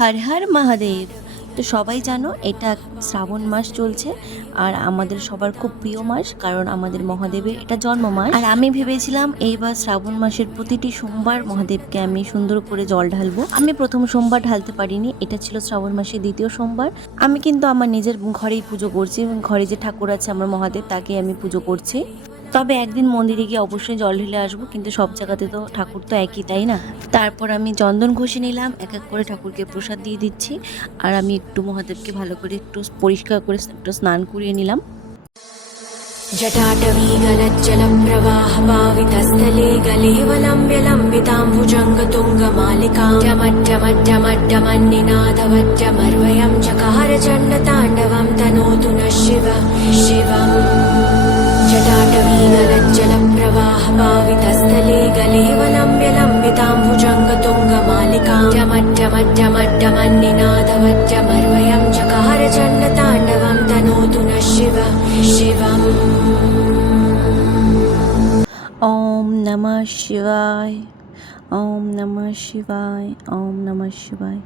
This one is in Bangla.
হর হর মহাদেব। তো সবাই জানো, এটা শ্রাবণ মাস চলছে, আর আমাদের সবার খুব প্রিয় মাস, কারণ আমাদের মহাদেবের এটা জন্ম মাস। আর আমি ভেবেছিলাম এইবার শ্রাবণ মাসের প্রতিটি সোমবার মহাদেবকে আমি সুন্দর করে জল ঢালবো। আমি প্রথম সোমবার ঢালতে পারিনি, এটা ছিল শ্রাবণ মাসের দ্বিতীয় সোমবার। আমি কিন্তু আমার নিজের ঘরেই পুজো করছি, ঘরে যে ঠাকুর আছে আমার মহাদেব তাকে আমি পুজো করছি। তবে একদিন মন্দিরে গিয়ে অবশ্যই জল ঢেলে আসবো কিন্তু সব জায়গাতে তো ঠাকুর তো একই তাই না তারপর আমি চন্দন ঘষে নিলাম এক এক করে ঠাকুরকে প্রসাদ দিয়ে দিচ্ছি আর আমি একটু মহাদেবকে ভালো করে একটু পরিষ্কার করে একটু স্নান করিয়ে নিলাম जटाटवीगलज्जलप्रवाहपावितस्थले गलेवलम्ब्यलम्बिताम्बुजङ्गतुङ्गमालिकां डमड्डमड्डमड्डमन्निनादवड्डमर्वयं चकार चण्डताण्डवं तनोतु नः शिव शिवम् केवलम्ब्यलम्बितां भुजङ्गतुङ्गमालिकामड्डमड्डमड्डमन्निनादवड्डमर्वयं चकार चण्डताण्डवं तनोतु नः शिव शिवम् ॐ नमः शिवाय ॐ नमः शिवाय ॐ नमः शिवाय